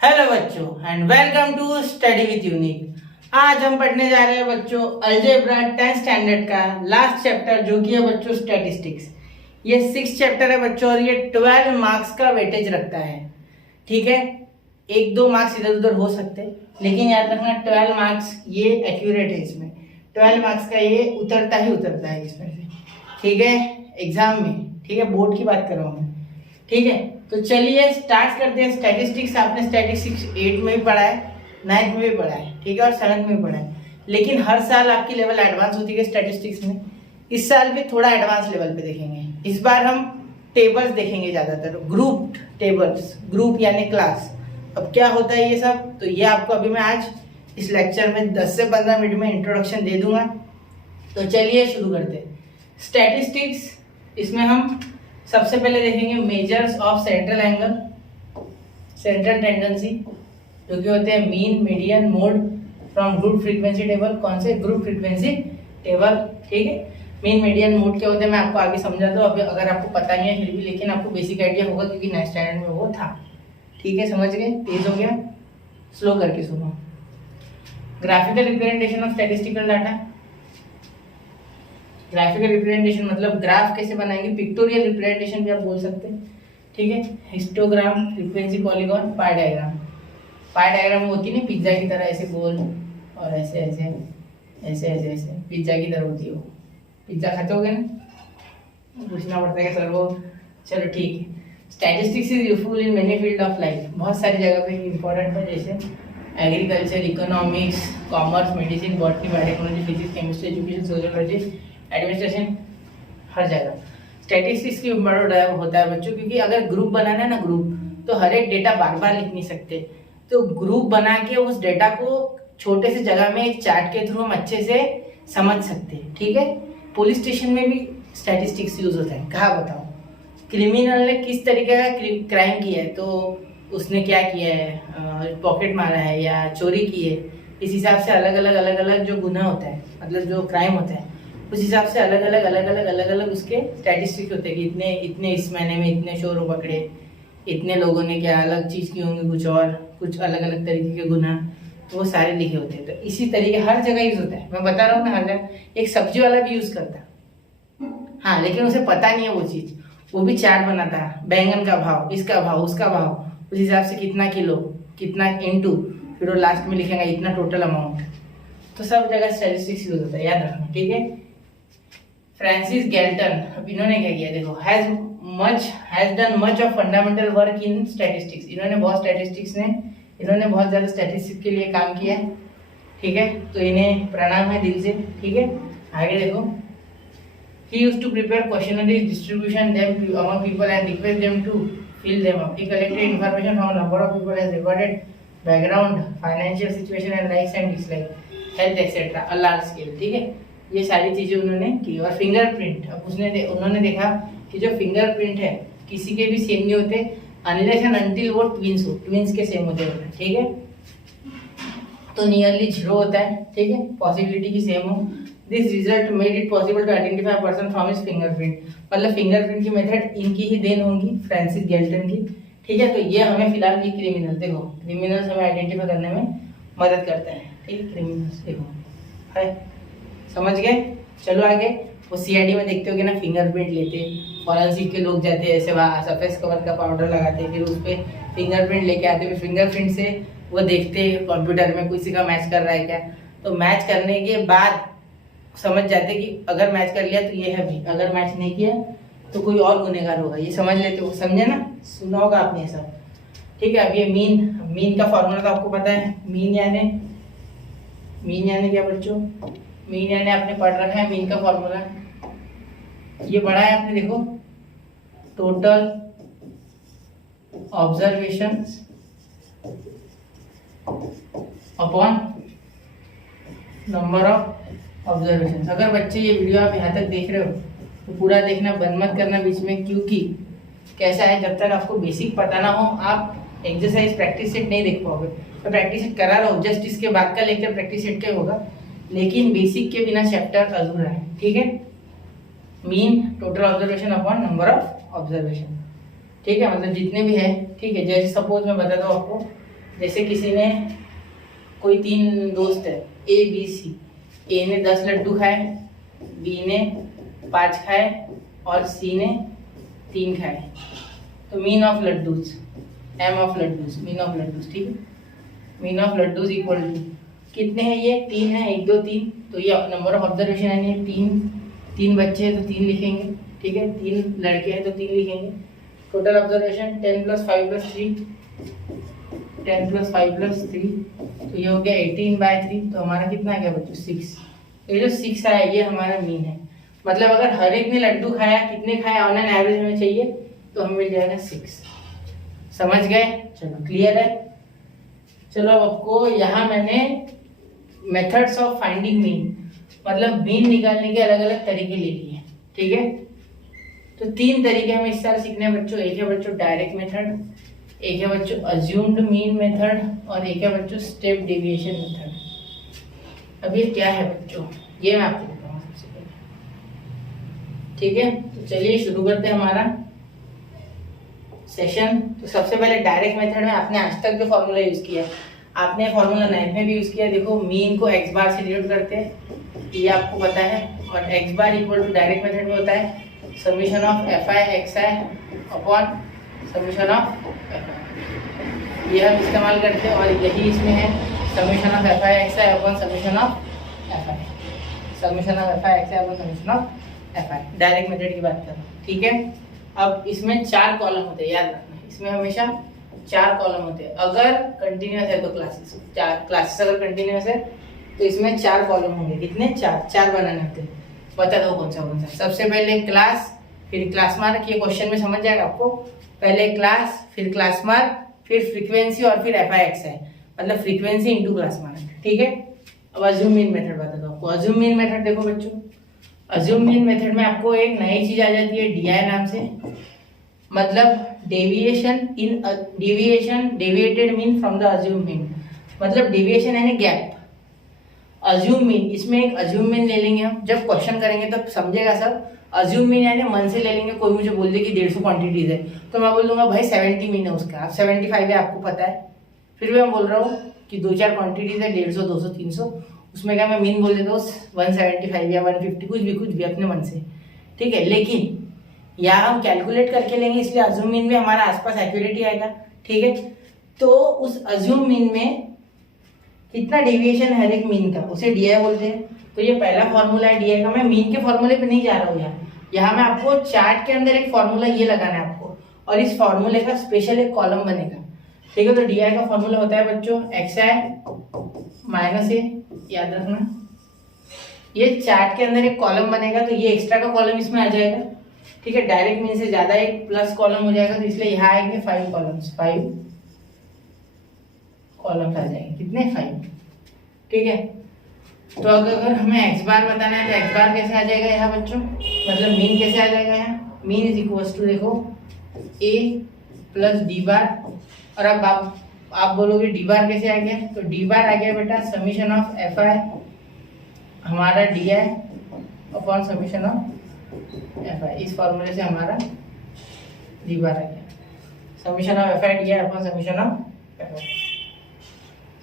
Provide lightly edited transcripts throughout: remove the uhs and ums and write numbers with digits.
Hello बच्चों and welcome to study with unique. आज हम पढ़ने जा रहे हैं बच्चों अलजेब्रा 10th स्टैंडर्ड का लास्ट चैप्टर जो कि है बच्चों स्टैटिस्टिक्स। ये 6th चैप्टर है बच्चों और ये 12 मार्क्स का वेटेज रखता है। ठीक है, 1-2 मार्क्स इधर उधर हो सकते हैं लेकिन याद रखना 12 मार्क्स ये एक्यूरेट है। इसमें 12 मार्क्स का ये उतरता है इसमें से। ठीक है, एग्जाम में। ठीक है, बोर्ड की बात कर रहा हूँ मैं। ठीक है, तो चलिए स्टार्ट करते हैं। स्टैटिस्टिक्स आपने स्टैटिस्टिक्स 8 में भी पढ़ा है, 9th में भी पढ़ा है, ठीक है, और 7th में भी पढ़ा है। लेकिन हर साल आपकी लेवल एडवांस होती है स्टैटिस्टिक्स में। इस साल भी थोड़ा एडवांस लेवल पे देखेंगे। इस बार हम टेबल्स देखेंगे ज़्यादातर, ग्रुप टेबल्स, ग्रुप यानी क्लास। अब क्या होता है ये सब, तो ये आपको अभी मैं आज इस लेक्चर में 10 से 15 मिनट में इंट्रोडक्शन दे दूंगा। तो चलिए शुरू करते हैं। स्टैटिस्टिक्स, इसमें हम सबसे पहले देखेंगे measures of central angle, central tendency, जो कि होते हैं mean, median, mode from group frequency table. कौन से? Group frequency table. ठीक है, मीन, मीडियन, मोड क्या होते हैं मैं आपको आगे समझाता हूँ। अभी अगर आपको पता नहीं है फिर भी, लेकिन आपको बेसिक आइडिया होगा क्योंकि नेक्स्ट स्टैंडर्ड में वो था। ठीक है, समझ गए? तेज हो गया? स्लो करके सुनो। Graphical representation of statistical data. Graphical representation मतलब ग्राफ कैसे बनाएंगे, पिक्टोरियल रिप्रेजेंटेशन भी आप बोल सकते हैं। ठीक है, हिस्टोग्राम, फ्रीक्वेंसी पॉलीगॉन, पाई डायग्राम। पाई डायग्राम होती है ना पिज्जा की तरह, ऐसे गोल और ऐसे ऐसे ऐसे ऐसे ऐसे पिज्जा की तरह होती है वो। पिज्जा खाते होगे ना? पूछना पड़ता है सर वो। चलो ठीक है। Statistics is useful in many field of life. बहुत सारी जगह पे इंपॉर्टेंट है, जैसे agriculture, economics, commerce, medicine, botany, biotechnology, physics, chemistry, education, sociology, administration, हर जगह स्टैटिस्टिक्स की बड़ा होता है बच्चों। क्योंकि अगर ग्रुप बनाना है ना, ग्रुप, तो हर एक डेटा बार बार लिख नहीं सकते। तो ग्रुप बना के उस डेटा को छोटे से जगह में एक चार्ट के थ्रू हम अच्छे से समझ सकते हैं। ठीक है, पुलिस स्टेशन में भी स्टैटिस्टिक्स यूज होता है। कहा बताओ, क्रिमिनल ने किस तरीके का क्राइम किया है, तो उसने क्या किया है, पॉकेट मारा है या चोरी की है, इस हिसाब से अलग अलग जो गुना होता है, मतलब जो क्राइम होता है, उस हिसाब से अलग अलग उसके स्टैटिस्टिक्स होते हैं कि इतने इतने इस महीने में इतने चोरों पकड़े, इतने लोगों ने क्या अलग चीज़ की होंगी, कुछ अलग अलग तरीके के गुना, तो वो सारे लिखे होते हैं। तो इसी तरीके हर जगह यूज होता है। मैं बता रहा हूँ ना, हर जगह। एक सब्जी वाला भी यूज करता, हाँ, लेकिन उसे पता नहीं है वो चीज़, वो भी चार्ट बनाता है, बैंगन का भाव, इसका भाव, उसका भाव, उस हिसाब से कितना किलो, कितना इंटू, फिर वो लास्ट में लिखेगा इतना टोटल अमाउंट। तो सब जगह स्टैटिस्टिक्स यूज होता है, याद रखना। ठीक है, फ्रांसिस गैल्टन, अब इन्होंने क्या किया देखो, has done much of fundamental work in statistics. इन्होंने बहुत ज़्यादा स्टैटिस्टिक्स के लिए काम किया है। ठीक है, तो इन्हें प्रणाम है दिल से। ठीक है, आगे देखो। He used to prepare questionnaires, distribution them among people and request them to fill them up. He collected information from a number of people as recorded background, financial situation and likes and dislikes, health etc. a large scale. ठीक है, ये सारी चीजें उन्होंने की। और fingerprint, अब उन्होंने देखा कि जो फिंगरप्रिंट है किसी के भी सेम नहीं होते अनलेस एंड अनटिल वो ट्विंस हो, ट्विंस के सेम होते हैं। ठीक है, तो नियरली 0 होता है। ठीक है, पॉसिबिलिटी की सेम हो। This result made it possible to identify a person from his fingerprint. मतलब फिंगरप्रिंट की मेथड इनकी ही देन होंगी, फ्रांसिस गैल्टन की। ठीक है, तो ये हमें फिलहाल ये क्रिमिनल, देखो क्रिमिनल्स हमें आइडेंटिफाई करने में मदद करता है। ठीक है, क्रिमिनल्स देखो है, समझ गए? चलो आगे। वो सीआईडी में देखते होगे ना, फिंगरप्रिंट लेते, फॉरेंसिक के लोग जाते हैं ऐसे वहाँ सफेद कवर का पाउडर लगाते, फिर उस पर फिंगरप्रिंट लेके आते, फिर फिंगरप्रिंट से वो देखते कंप्यूटर में किसी का मैच कर रहा है क्या। तो मैच करने के बाद समझ जाते कि अगर मैच कर लिया तो ये है भी, अगर मैच नहीं किया तो कोई और गुनहगार होगा, ये समझ लेते हो। समझे ना, सुना होगा आपने सब। ठीक है, अब ये मीन का फॉर्मूला तो आपको पता है। मीन यानी क्या बच्चों? मीन यानी आपने पढ़ रखा है मीन का फॉर्मूला। ये पढ़ा है आपने, देखो, total observation upon number of observation. अगर बच्चे ये वीडियो आप यहाँ तक देख रहे हो तो पूरा देखना, बंद मत करना बीच में, क्योंकि कैसा है, जब तक आपको बेसिक पता ना हो आप एक्सरसाइज प्रैक्टिस सेट नहीं देख पाओगे। तो प्रैक्टिस सेट करा रहा हूँ, जस्ट इसके बाद का लेकर प्रैक्टिस सेट क्या होगा, लेकिन बेसिक के बिना चैप्टर अधूरा है। ठीक है, mean total observation upon number of observation. ठीक है, मतलब जितने भी है। ठीक है, जैसे सपोज मैं बताता हूँ आपको, जैसे किसी ने, कोई 3 दोस्त है ए बी सी, ए ने 10 लड्डू खाए, बी ने 5 खाए और सी ने 3 खाए। तो mean of laddoos, M of laddoos, mean of laddoos, ठीक है। Mean of laddoos equal to कितने हैं ये, 3 है, 1 2 3, तो ये नंबर ऑफ ऑब्जर्वेशन है, 3 बच्चे हैं तो 3 लिखेंगे, ठीक है। 3 लड़के हैं तो 3 लिखेंगे। टोटल ऑब्जर्वेशन 10 + 5 + 3, 10 + 5 + 3, तो ये हो गया 18/3। तो हमारा कितना आ गया बच्चों, 6। ये जो 6 आया ये हमारा मीन है। मतलब अगर हर एक ने लड्डू खाया, कितने खाया ऑन एन एवरेज हमें चाहिए, तो हमें मिल जाएगा 6। समझ गए? चलो क्लियर है। चलो अब आपको यहाँ मैंने मेथड्स ऑफ फाइंडिंग मीन, मतलब मीन निकालने के अलग अलग तरीके ले लिए, ठीक है। तो 3 तरीके हमें इस साल सीखने हैं बच्चों। एक है बच्चों डायरेक्ट मेथड, एक है बच्चों अज्यूम्ड मीन मेथड, और एक है बच्चों स्टेप डेविएशन मेथड। अब ये क्या है बच्चों, ये मैं आपको बताऊंगा सबसे पहले, ठीक है। तो चलिए शुरू करते हैं हमारा सेशन। तो सबसे पहले डायरेक्ट मेथड में आपने आज तक जो फॉर्मूला यूज किया, आपने फॉर्मूला 9 में भी यूज किया। देखो मीन को x बार से डिनोट करते हैं, ये आपको पता है। और x बार इक्वल टू डायरेक्ट मेथड में होता है summation of fi xi upon summation of fi, ये हम इस्तेमाल करते हैं। और यही इसमें है summation of fi xi upon summation of fi, summation of fi xi upon summation of fi, direct method की बात कर रहा हूँ, ठीक है। अब इसमें 4 कॉलम होते हैं, याद रखना, इसमें हमेशा 4 कॉलम होते हैं। अगर कंटिन्यूअस है तो क्लासेस, 4 क्लासेस अगर कंटिन्यूअस है तो इसमें 4 कॉलम होंगे। कितने? 4 बनाने होते हैं। बता दो कौन सा। सबसे पहले क्लास, फिर क्लास मार्क, ये क्वेश्चन में समझ जाएगा आपको। पहले क्लास, फिर क्लास मार्क, फिर फ्रीक्वेंसी और फिर fi xi, मतलब फ्रीक्वेंसी इंटू क्लास मार्क, ठीक है। अब अज्यूम मीन मेथड बता दो आपको। अज्यूम मीन मेथड देखो बच्चों, अज्यूम मीन मेथड में आपको एक नई चीज आ जाती है DI नाम से, मतलब deviated mean from the assume mean, मतलब डेविएशन यानी गैप। अज्यूम मीन, इसमें एक अज्यूम मीन ले लेंगे हम, जब क्वेश्चन करेंगे तब समझेगा सब। अज्यूम मीन यानी मन से ले लेंगे। कोई मुझे बोल दे कि 150 क्वांटिटीज है, तो मैं बोल दूंगा भाई 70 मीन है उसका, आप 75 है आपको पता है, फिर भी मैं बोल रहा हूँ कि 2-4 क्वांटिटीज है, 150 200 300, उसमें क्या मैं मीन बोल देता हूँ 175 या 150, कुछ भी अपने मन से, ठीक है। लेकिन यहाँ हम कैलकुलेट करके लेंगे, इसलिए अज्यूम मीन में हमारा आसपास एक्यूरेट आएगा, ठीक है। तो उस अज्यूम मीन में कितना डेविएशन है हर एक मीन का, उसे DI बोलते हैं। तो ये पहला फॉर्मूला है DI का। मैं मीन के फॉर्मूले पे नहीं जा रहा हूँ यहाँ मैं आपको चार्ट के अंदर एक फॉर्मूला ये लगाना है आपको, और इस फॉर्मूले का स्पेशल एक कॉलम बनेगा, ठीक है। तो DI का फॉर्मूला होता है बच्चों xi माइनस a, याद रखना। ये चार्ट के अंदर एक कॉलम बनेगा, तो ये एक्स्ट्रा का कॉलम इसमें आ जाएगा, ठीक है। डायरेक्ट मीन से ज्यादा एक प्लस कॉलम हो जाएगा, तो इसलिए यहाँ आएंगे 5 कॉलम्स, 5 कॉलम्स आ जाएंगे। कितने? 5, ठीक है। तो अगर हमें x बार बताना है तो x बार कैसे आ जाएगा यहाँ बच्चों, मतलब मीन कैसे आ जाएगा यहाँ, मीन इज इक्वल टू देखो a प्लस d बार। और अब आप बोलोगे d बार कैसे आ गया, तो d बार आ गया बेटा समीशन ऑफ fi हमारा DI upon summation of fi, इस फॉर्मूले से हमारा d बार आ गया summation of fi DI upon summation of fi।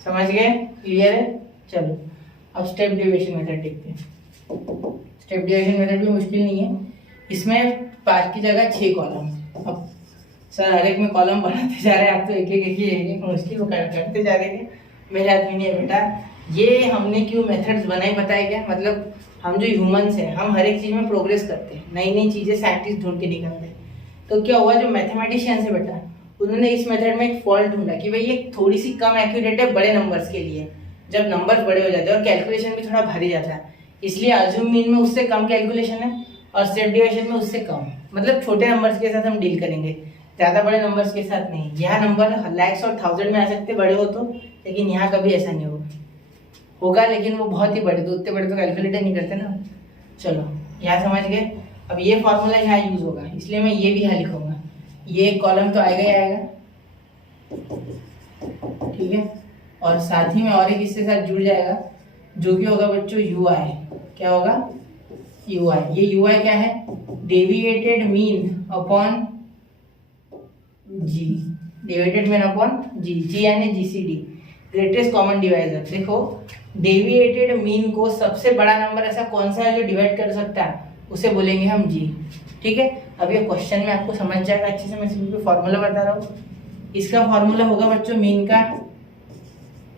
समझ गए? क्लियर है? चलो अब स्टेप डेविएशन मेथड देखते हैं। स्टेप डेविएशन मेथड भी मुश्किल नहीं है, इसमें 5 की जगह 6 कॉलम। अब सर हर एक में कॉलम बढ़ाते जा रहे हैं, आप तो एक मुश्किल करते जा रहे हैं, मेरे हाथ में नहीं है बेटा। ये हमने क्यों मेथड्स बनाए पता है क्या, मतलब हम जो ह्यूमंस हैं हम हर एक चीज में प्रोग्रेस करते हैं, नई नई चीजें साइंटिस्ट ढूंढ के निकालते हैं। तो क्या हुआ, जो मैथमेटिशियंस है बेटा, उन्होंने इस मेथड में एक फॉल्ट ढूंढा कि भाई ये थोड़ी सी कम एक्यूरेट है बड़े नंबर्स के लिए, जब नंबर्स बड़े हो जाते हैं और कैलकुलेशन भी थोड़ा भारी जाता है, इसलिए अज्यूम मीन में उससे कम कैलकुलेशन है और स्टेप डेविएशन में उससे कम, मतलब छोटे नंबर्स के साथ हम डील करेंगे, ज्यादा बड़े नंबर्स के साथ नहीं। यह नंबर लैक्स और 1000 में आ सकते बड़े हो तो, लेकिन यहाँ कभी ऐसा नहीं होगा लेकिन वो बहुत ही बड़े, तो उतने बड़े तो कैलकुलेट नहीं करते ना। चलो यहाँ समझ गए। अब ये फॉर्मूला यहाँ यूज होगा, इसलिए मैं ये भी यहाँ लिखूंगा, ये कॉलम तो आएगा ही आएगा, ठीक है। और साथ ही में और एक इसके साथ जुड़ जाएगा जो कि होगा बच्चों UI। क्या होगा? UI। ये UI क्या है? Deviated mean upon G। Divided में अपॉन जी, जी यानी जीसीडी, ग्रेटेस्ट कॉमन डिवाइजर। देखो डेविएटेड मीन को सबसे बड़ा नंबर ऐसा कौन सा है जो डिवाइड कर सकता है, उसे बोलेंगे हम जी। ठीक है, अब ये क्वेश्चन में आपको समझ जाएगा अच्छे से, मैं सिर्फ फॉर्मूला बता रहा हूँ। इसका फॉर्मूला होगा बच्चों मीन का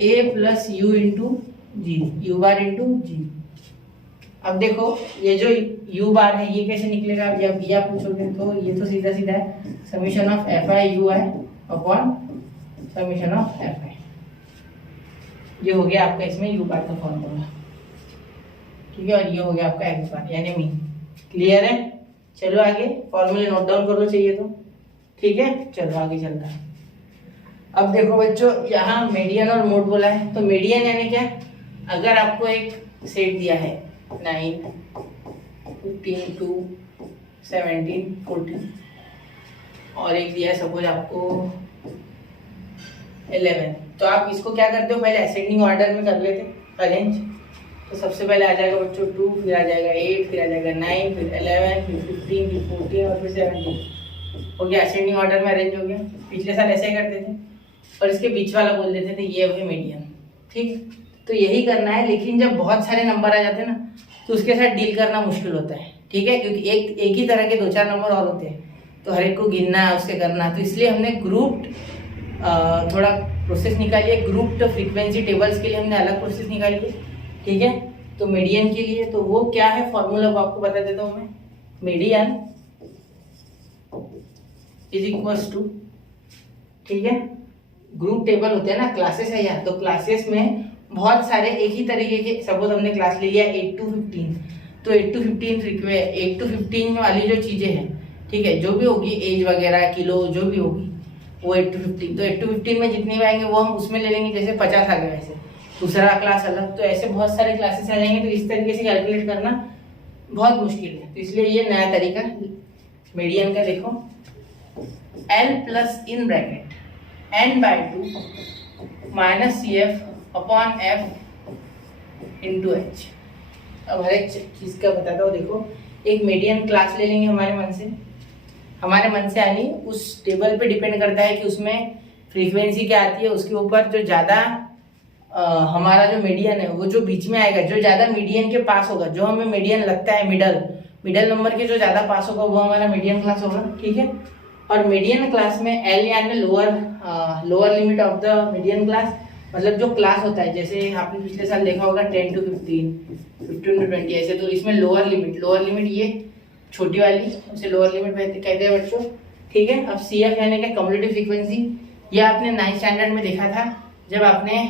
a plus U into G, U bar into G. अब देखो ये जो u बार है ये कैसे निकलेगा, अब ये आप पूछोगे तो ये तो सीधा सीधा है summation of F I you I upon summation of F I. ये हो गया आपका इसमें u बार का फॉर्मूला। ठीक है, और ये हो गया आपका x बार यानी मीन। क्लियर है? चलो आगे फॉर्मूले नोट डाउन कर लो चाहिए तो। ठीक है, चलो आगे चलता है। अब देखो बच्चों यहाँ मीडियन और मोड बोला है, तो मीडियन यानी क्या, अगर आपको एक सेट दिया है 9, 15, 2, 17, 14 और एक दिया है सपोज आपको 11, तो आप इसको क्या करते हो, पहले असेंडिंग ऑर्डर में कर लेते अरेंज। तो सबसे पहले आ जाएगा बच्चों 2, फिर आ जाएगा 8, फिर आ जाएगा 9, फिर 11, फिर 15, फिर 14 और फिर 17 हो गया, असेंडिंग ऑर्डर में अरेंज हो गया। पिछले साल ऐसे ही करते थे और इसके बीच वाला बोल देते थे ये है मीडियन। ठीक, तो यही करना है, लेकिन जब बहुत सारे नंबर आ जाते हैं ना तो उसके साथ डील करना मुश्किल होता है। ठीक है, क्योंकि एक ही तरह के 2-4 नंबर और होते हैं, तो हर एक को गिनना है, उसके करना है, तो इसलिए हमने ग्रुप्ड थोड़ा प्रोसेस निकाली है। ग्रुप्ड फ्रीक्वेंसी टेबल्स के लिए हमने अलग प्रोसेस निकाली है। ठीक है, तो मीडियन के लिए तो वो क्या है फॉर्मूला, वो आपको बता देता हूँ मैं। मीडियन इज इक्वल्स टू, ठीक है, ग्रुप टेबल होते हैं ना, क्लासेस है यार, तो क्लासेस में बहुत सारे एक ही तरीके के, सपोज हमने क्लास ले लिया 8 to 15, तो 8 to 15 वाली जो चीजें हैं, ठीक है, जो भी होगी एज वगैरह किलो जो भी होगी वो 8 to 15, तो 8 to 15 में जितनी भी आएंगे वो हम उसमें ले लेंगे। जैसे 50 आ गया वैसे दूसरा क्लास अलग, तो ऐसे बहुत सारे क्लासेस आ जाएंगे, तो इस तरीके से कैलकुलेट करना बहुत मुश्किल है। तो इसलिए ये नया तरीका मीडियन का देखो, L plus in bracket n/2 minus CF upon F into H। अब हर एक चीज का बताता हूँ। देखो एक मीडियन क्लास ले लेंगे हमारे मन से यानी उस टेबल पे डिपेंड करता है कि उसमें फ्रीक्वेंसी क्या आती है, उसके ऊपर जो ज़्यादा हमारा जो मीडियन है वो जो बीच में आएगा, जो ज़्यादा मीडियन के पास होगा, जो हमें मीडियन लगता है मिडल नंबर के जो ज़्यादा पास होगा वो हमारा मीडियन क्लास होगा। ठीक है, और मीडियन क्लास में L यानी lower limit of the median class, मतलब जो क्लास होता है, जैसे आपने पिछले साल देखा होगा 10 to 15, 15 to 20 ऐसे, तो इसमें लोअर लिमिट ये छोटी वाली उसे लोअर लिमिट कहते हैं बच्चों। ठीक है, अब CF यानी क्या, कम्युलेटिव फ्रीक्वेंसी, ये आपने 9th स्टैंडर्ड में देखा था, जब आपने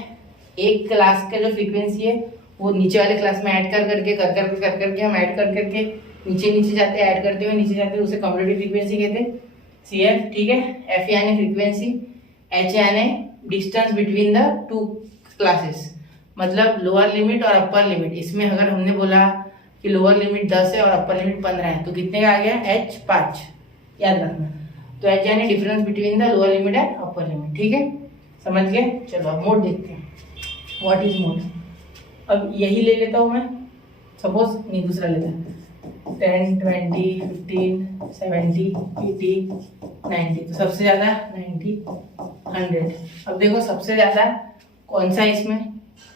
एक क्लास का जो फ्रीक्वेंसी है वो नीचे वाले क्लास में ऐड कर करके हम ऐड कर करके नीचे जाते ऐड करते हुए नीचे जाते, उसे कम्युलेटिव फ्रीक्वेंसी कहते हैं CF। ठीक है, F यानी फ्रीक्वेंसी, H यानी distance between the two classes, मतलब लोअर लिमिट और अपर लिमिट। इसमें अगर हमने बोला कि लोअर लिमिट 10 है और अपर लिमिट 15 है, तो कितने का आ गया, H 5, याद रखना। तो H यानी difference between the lower limit and upper limit. ठीक है, समझ गए? चलो अब मोड देखते हैं, व्हाट इज मोड। अब यही ले लेता हूँ मैं, सपोज नहीं दूसरा लेता है 10, 20, 15, 70, 80, 90, तो सबसे ज़्यादा 90, 100। अब देखो सबसे ज़्यादा कौन सा है इसमें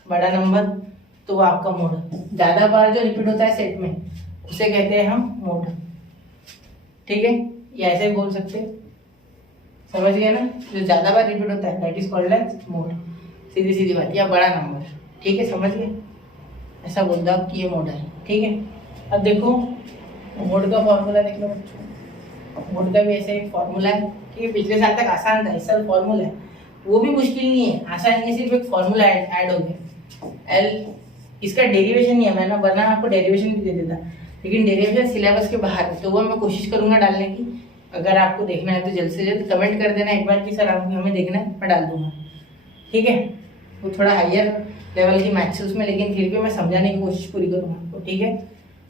बड़ा नंबर, तो वो आपका मोड। ज़्यादा बार जो रिपीट होता है सेट में उसे कहते हैं हम मोड। ठीक है, ये ऐसे बोल सकते हैं, समझ गए ना, जो ज़्यादा बार रिपीट होता है that is called as mode. सीधी बात, या बड़ा नंबर। ठीक है, समझ गए, ऐसा बोल दो कि ये मोड है। ठीक है, अब देखो मोड का फॉर्मूला देख लो बच्चों, मोड का भी ऐसे एक फॉर्मूला है। ठीक है, पिछले साल तक आसान था, इस साल फॉर्मूला है, वो भी मुश्किल नहीं है, आसान है, सिर्फ एक फॉर्मूला ऐड हो गया। L, इसका डेरिवेशन नहीं है, मैंने वरना आपको डेरिवेशन भी दे देता, लेकिन डेरिवेशन सिलेबस के बाहर है, तो वो मैं कोशिश करूंगा डालने की। अगर आपको देखना है तो जल्द से जल्द कमेंट कर देना एक बार कि सर आपको हमें देखना है, मैं डाल दूंगा। ठीक है, वो थोड़ा हायर लेवल की मैथ्स है उसमें, लेकिन फिर भी मैं समझाने की कोशिश पूरी करूँगा आपको। ठीक है,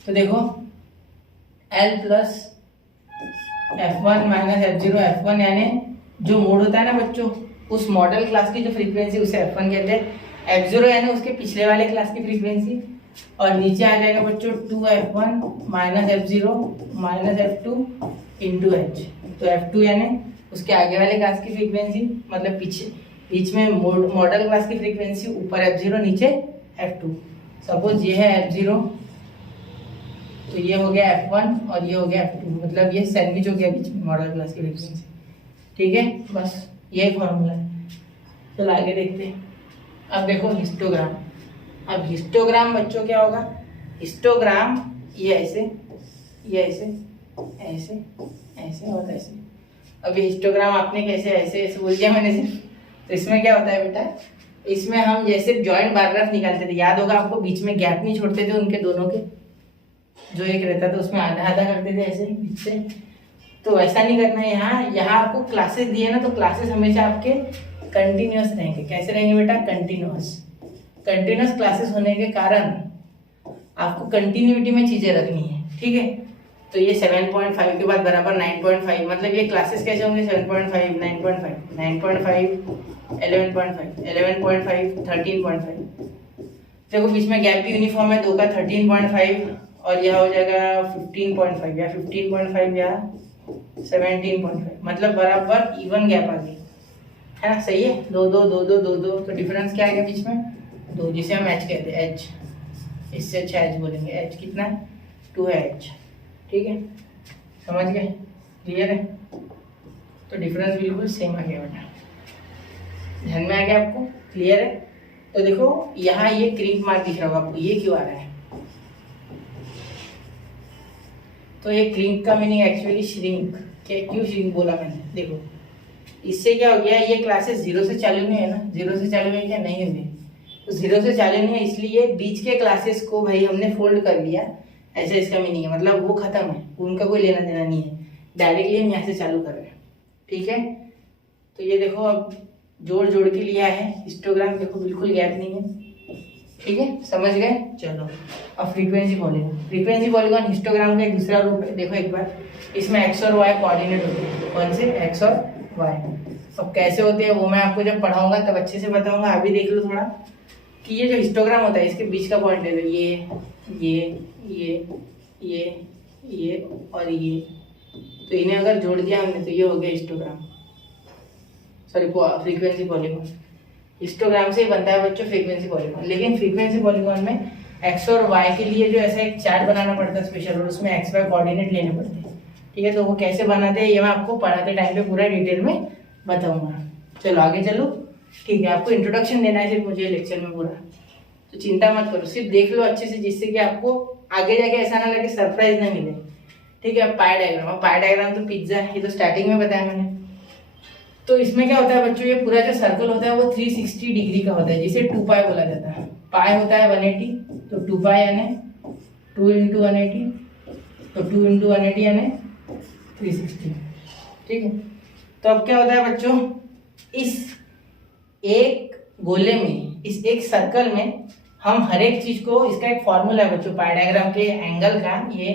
तो देखो L plus F1 minus F0, F1 यानी जो मोड होता है ना बच्चों, उस मॉडल क्लास की जो फ्रीक्वेंसी उसे F1 कहते हैं, F0 यानी उसके पिछले वाले क्लास की फ्रीक्वेंसी, और नीचे आ जाएगा बच्चों 2F1 minus F0 minus F2 into H, तो F2 यानी उसके आगे वाले क्लास की फ्रीक्वेंसी, मतलब पीछे बीच में मॉडल क्लास की फ्रीक्वेंसी, ऊपर F0 नीचे F2। सपोज ये है F0 तो ये हो गया F1 और ये हो गया F2, मतलब ये सैंडविच हो गया बीच में मॉडल क्लास की फ्रीक्वेंसी। ठीक है, बस यही फॉर्मूला है। चलो आगे देखते हैं। अब देखो हिस्टोग्राम। अब हिस्टोग्राम बच्चों क्या होगा, हिस्टोग्राम ये ऐसे, ये ऐसे, ऐसे, ऐसे और ऐसे। अब ये हिस्टोग्राम आपने कैसे ऐसे ऐसे बोल दिया मैंने सिर्फ, तो इसमें क्या होता है बेटा, इसमें हम जैसे जॉइंट बार ग्राफ निकालते थे, याद होगा आपको, बीच में गैप नहीं छोड़ते थे उनके दोनों के, जो एक रहता था उसमें आधा आधा करते थे ऐसे बीच से। तो वैसा नहीं करना है यहाँ। यहाँ आपको क्लासेस दिए ना, तो क्लासेस हमेशा आपके कंटिन्यूअस रहेंगे। कैसे रहेंगे बेटा, कंटिन्यूअस। कंटिन्यूअस क्लासेस होने के कारण आपको कंटिन्यूटी में चीजें रखनी है। ठीक है, तो ये 7.5 के बाद बराबर 9.5, मतलब ये क्लासेस कैसे होंगे, 7.5, 9.5, 9.5, 11.5, 11.5, 13.5। देखो बीच में गैप भी यूनिफॉर्म है, 2 का 13.5 और यह हो जाएगा 15.5 या 15.5 या 17.5, मतलब बराबर इवन गैप आ गई है ना। सही है, 2 2 2 2 2 2, तो डिफरेंस क्या आएगा बीच में, 2, जिसे हम एच कहते हैं, एच। इससे अच्छा एच बोलेंगे, एच कितना है, 2 है एच। ठीक है, समझ गए, क्लियर है। तो डिफरेंस बिल्कुल सेम आ गया बेटा, ध्यान में आ गया आपको, क्लियर है। तो देखो यहाँ ये क्रिंक मार्क दिख रहा होगा आपको, ये क्यों आ रहा है, तो ये क्रिंक का मीनिंग एक्चुअली श्रिंक। क्यों श्रिंक बोला मैंने, देखो इससे क्या हो गया, ये क्लासेस 0 से चालू नहीं है ना, 0 से चालू है क्या, नहीं हुई, तो 0 से चालू नहीं है, इसलिए बीच के क्लासेस को भाई हमने फोल्ड कर लिया, ऐसा इसका मीनिंग है। मतलब वो खत्म है, उनका कोई लेना देना नहीं है, डायरेक्टली हम यहाँ से चालू कर रहे हैं। ठीक है, तो ये देखो अब जोड़ जोड़ के लिया है हिस्टोग्राम, देखो बिल्कुल गैप नहीं है। ठीक है, समझ गए। चलो अब frequency polygon. Frequency polygon histogram का एक दूसरा रूप है। देखो एक बार, इसमें एक्स और वाई कोऑर्डिनेट होते हैं, कौन से, एक्स और वाई। अब कैसे होते हैं वो मैं आपको जब पढ़ाऊंगा तब अच्छे से बताऊंगा। अभी देख लो थोड़ा कि ये जो हिस्टोग्राम होता है इसके बीच का पॉइंट है, ये और ये, तो इन्हें अगर जोड़ दिया हमने तो ये हो गया histogram, sorry frequency polygon. Histogram से ही बनता है बच्चों फ्रीक्वेंसी पॉलीगॉन। लेकिन फ्रीक्वेंसी पॉलीगॉन में एक्स और वाई के लिए जो ऐसा एक चार्ट बनाना पड़ता है स्पेशल, और उसमें एक्स वाई कोऑर्डिनेट लेने पड़ते हैं। ठीक है, तो वो कैसे बनाते हैं ये मैं आपको पढ़ाते टाइम पे पूरा डिटेल में बताऊंगा। चलो आगे चलो। ठीक है, आपको इंट्रोडक्शन देना है सिर्फ मुझे लेक्चर में पूरा, तो चिंता मत करो, सिर्फ देख लो अच्छे से, जिससे कि आपको आगे जाके ऐसा ना लगे, सरप्राइज ना मिले। ठीक है, अब पाई डायग्राम। अब पाई डायग्राम तो पिज्जा है, ये तो स्टार्टिंग में बताया मैंने। तो इसमें क्या होता है बच्चों, ये पूरा जो सर्कल होता है वो 360 डिग्री का होता है, जिसे 2 पाई बोला जाता है। पाई होता है 180, तो 2 पाई यानी 2 × 180, तो 2 × 180 यानी 360। ठीक है, तो अब क्या होता है बच्चों, इस एक गोले में, इस एक सर्कल में हम हर एक चीज को, इसका एक फॉर्मूला है बच्चों, पाई डायग्राम के एंगल का, ये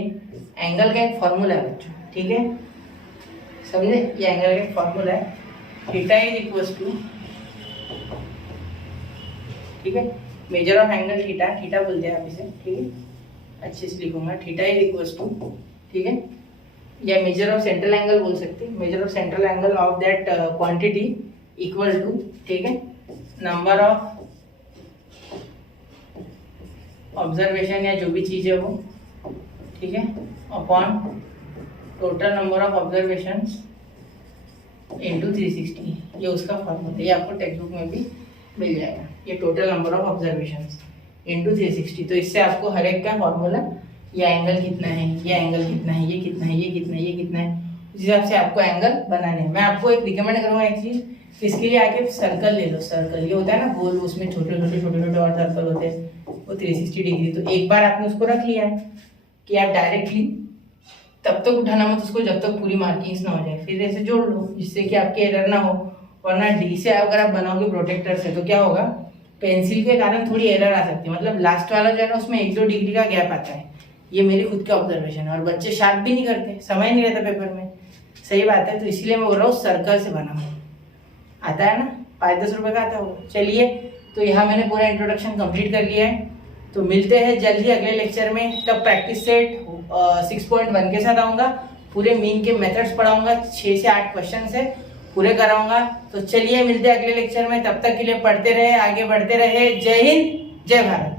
एंगल का एक फॉर्मूला है बच्चों। ठीक है, समझे, ये एंगल का एक फॉर्मूला है, थीटा इज इक्वल्स टू, ठीक है, measure of angle theta, theta बोलते हैं आप इसे। ठीक है, अच्छे से लिखूंगा, थीटा इज इक्वल्स टू, ठीक है, या मेजर ऑफ सेंट्रल एंगल बोल सकते हैं, measure of central angle of that quantity equal to, ठीक है, नंबर ऑफ ऑब्जर्वेशन या जो भी चीज है वो, ठीक है, upon total number of observations into 360, ये उसका फॉर्मूला है, ये आपको टेक्स्ट बुक में भी मिल जाएगा। ये total number of observations into 360, तो इससे आपको हर एक का फॉर्मूला, ये एंगल कितना है, ये एंगल कितना है, ये कितना है, ये कितना है, ये कितना है, उस हिसाब से आपको एंगल बनाने हैं। मैं आपको एक रिकमेंड करूँगा एक चीज़, इसके लिए आके सर्कल ले लो। सर्कल ये होता है ना गोल, उसमें छोटे छोटे और सर्कल होते हैं, वो 360 डिग्री। तो एक बार आपने उसको रख लिया है कि आप डायरेक्टली तब तक उठाना मत उसको जब तक पूरी मार्किंग्स ना हो जाए, फिर ऐसे जोड़ लो जिससे कि आपके एरर ना हो। वरना डी से अगर आप बनाओगे प्रोटेक्टर से तो क्या होगा, पेंसिल के कारण थोड़ी एरर आ सकती है। मतलब लास्ट वाला जो है ना उसमें 1-2 डिग्री का गैप आता है, ये मेरी खुद के ऑब्जर्वेशन है। और बच्चे शार्प भी नहीं करते, समय नहीं रहता पेपर में, सही बात है। तो इसलिए मैं बोल रहा हूँ सर्कल से बनाओ, आता है ना, 5-10 रुपये का आता होगा। चलिए, तो यहाँ मैंने पूरा इंट्रोडक्शन कंप्लीट कर लिया है। तो मिलते हैं जल्दी अगले लेक्चर में, तब प्रैक्टिस सेट 6.1 के साथ आऊँगा। पूरे मीन के मेथड्स पढ़ाऊंगा, 6 से 8 क्वेश्चन है, पूरे कराऊंगा। तो चलिए मिलते हैं अगले लेक्चर में, तब तक के लिए पढ़ते रहे, आगे बढ़ते रहे। जय हिंद, जय भारत।